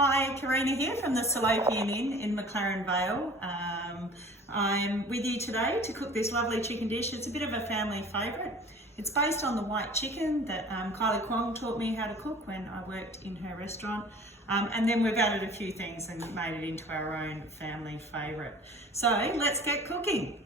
Hi, Karena here from the Salopian Inn in McLaren Vale. I'm with you today to cook this lovely chicken dish. It's a bit of a family favourite. It's based on the white chicken that Kylie Kwong taught me how to cook when I worked in her restaurant. And then we've added a few things and made it into our own family favourite. So let's get cooking.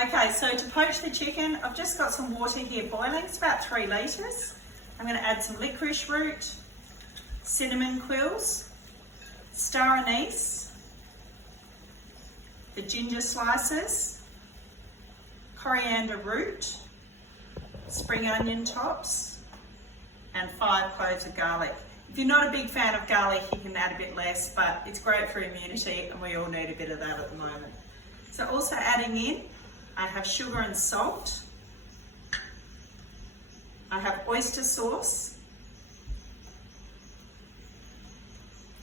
Okay, so to poach the chicken, I've just got some water here boiling. It's about 3 litres. I'm going to add some licorice root, cinnamon quills, star anise, the ginger slices, coriander root, spring onion tops, and 5 cloves of garlic. If you're not a big fan of garlic, you can add a bit less, but it's great for immunity and we all need a bit of that at the moment. So also adding in, I have sugar and salt. I have oyster sauce.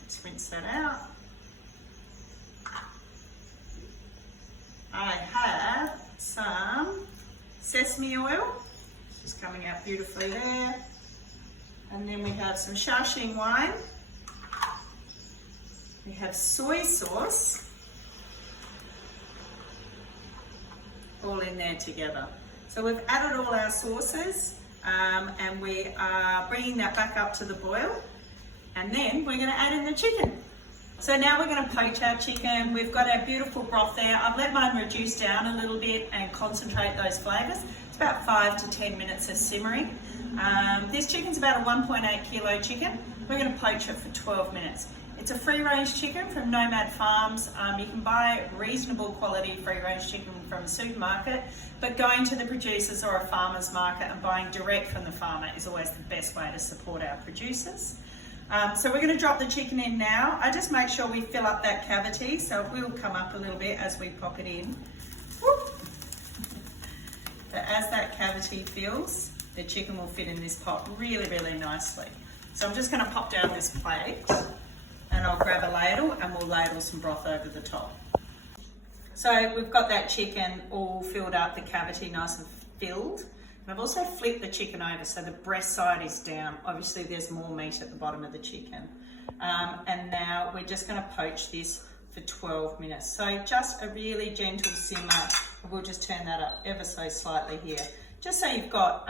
Let's rinse that out. I have some sesame oil. It's just coming out beautifully there. And then we have some Shaoxing wine. We have soy sauce. All in there together. So we've added all our sauces and we are bringing that back up to the boil, and then we're going to add in the chicken. So now we're going to poach our chicken. We've got our beautiful broth there. I've let mine reduce down a little bit and concentrate those flavours. It's about 5 to 10 minutes of simmering. This chicken's about a 1.8 kilo chicken. We're going to poach it for 12 minutes. It's a free-range chicken from Nomad Farms. You can buy reasonable quality free-range chicken from a supermarket, but going to the producers or a farmer's market and buying direct from the farmer is always the best way to support our producers. So we're going to drop the chicken in now. I just make sure we fill up that cavity, so it will come up a little bit as we pop it in. Whoop. But as that cavity fills, the chicken will fit in this pot really, really nicely. So I'm just going to pop down this plate. And I'll grab a ladle and we'll ladle some broth over the top. So we've got that chicken all filled up, the cavity nice and filled. And I've also flipped the chicken over so the breast side is down. Obviously there's more meat at the bottom of the chicken. And now we're just going to poach this for 12 minutes. So just a really gentle simmer. We'll just turn that up ever so slightly here. Just so you've got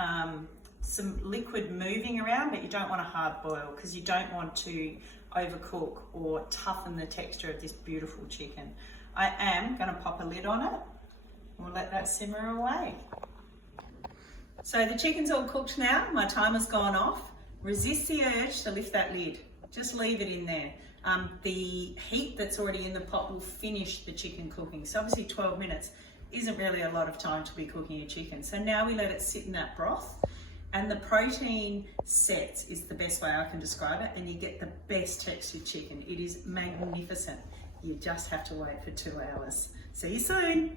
some liquid moving around, but you don't want a hard boil because you don't want to overcook or toughen the texture of this beautiful chicken. I am going to pop a lid on it. We'll let that simmer away. So the chicken's all cooked now. My timer's gone off. Resist the urge to lift that lid. Just leave it in there. The heat that's already in the pot will finish the chicken cooking. So obviously 12 minutes isn't really a lot of time to be cooking a chicken. So now we let it sit in that broth. And the protein sets is the best way I can describe it, and you get the best textured chicken. It is magnificent. You just have to wait for 2 hours. See you soon.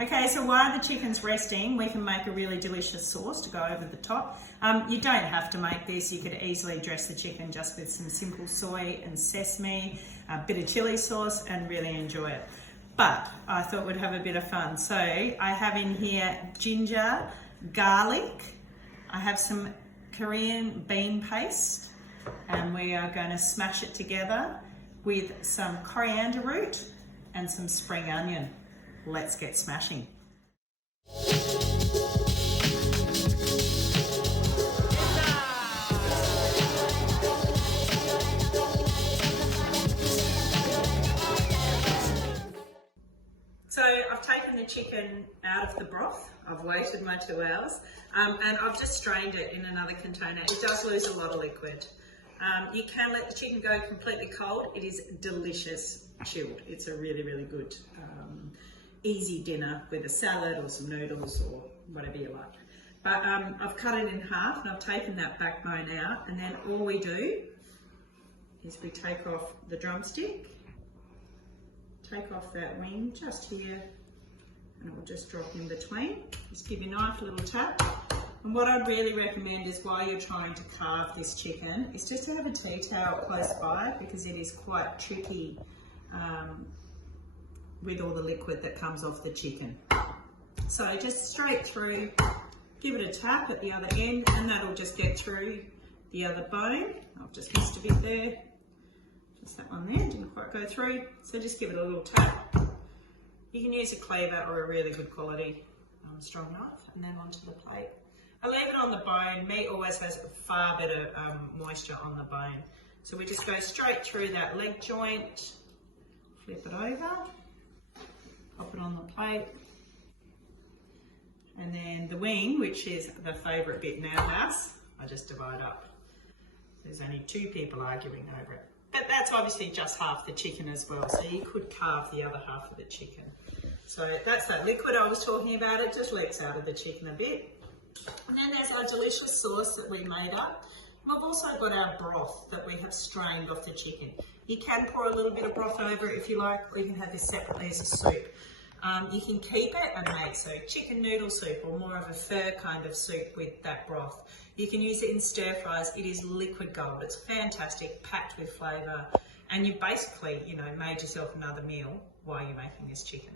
Okay, so while the chicken's resting, we can make a really delicious sauce to go over the top. You don't have to make this. You could easily dress the chicken just with some simple soy and sesame, a bit of chili sauce, and really enjoy it. But I thought we'd have a bit of fun. So I have in here ginger, garlic, I have some Korean bean paste, and we are going to smash it together with some coriander root and some spring onion. Let's get smashing. So I've taken the chicken out of the broth. I've waited my 2 hours and I've just strained it in another container. It does lose a lot of liquid. You can let the chicken go completely cold. It is delicious chilled. It's a really, really good easy dinner with a salad or some noodles or whatever you like. But I've cut it in half and I've taken that backbone out, and then all we do is we take off the drumstick, take off that wing just here, and it will just drop in between. Just give your knife a little tap And what I'd really recommend is while you're trying to carve this chicken is just to have a tea towel close by, because it is quite tricky with all the liquid that comes off the chicken. So just straight through, give it a tap at the other end, and that'll just get through the other bone. I've just missed a bit there. Just that one there, didn't quite go through. So just give it a little tap. You can use a cleaver or a really good quality strong knife, and then onto the plate. I leave it on the bone. Meat always has far better moisture on the bone. So we just go straight through that leg joint, flip it over, pop it on the plate. And then the wing, which is the favourite bit in our house, I just divide up. There's only 2 people arguing over it. But that's obviously just half the chicken as well, so you could carve the other half of the chicken. So that's that liquid I was talking about. It just leaks out of the chicken a bit. And then there's our delicious sauce that we made up. And we've also got our broth that we have strained off the chicken. You can pour a little bit of broth over it if you like, or you can have this separately as a soup. You can keep it and make so chicken noodle soup, or more of a fur kind of soup with that broth. You can use it in stir fries. It is liquid gold. It's fantastic, packed with flavour, and you basically, made yourself another meal while you're making this chicken.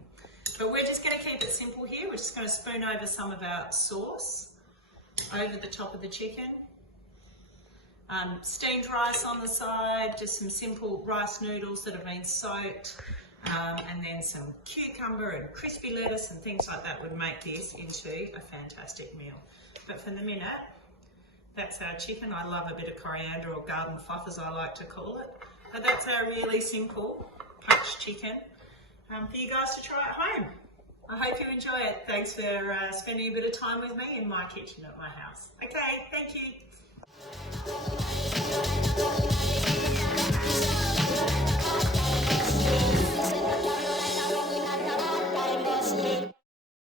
But we're just going to keep it simple here. We're just going to spoon over some of our sauce over the top of the chicken. Steamed rice on the side, just some simple rice noodles that have been soaked. And then some cucumber and crispy lettuce and things like that would make this into a fantastic meal. But for the minute, that's our chicken. I love a bit of coriander, or garden fluff as I like to call it. But that's our really simple poached chicken for you guys to try at home. I hope you enjoy it. Thanks for spending a bit of time with me in my kitchen at my house. Okay, thank you.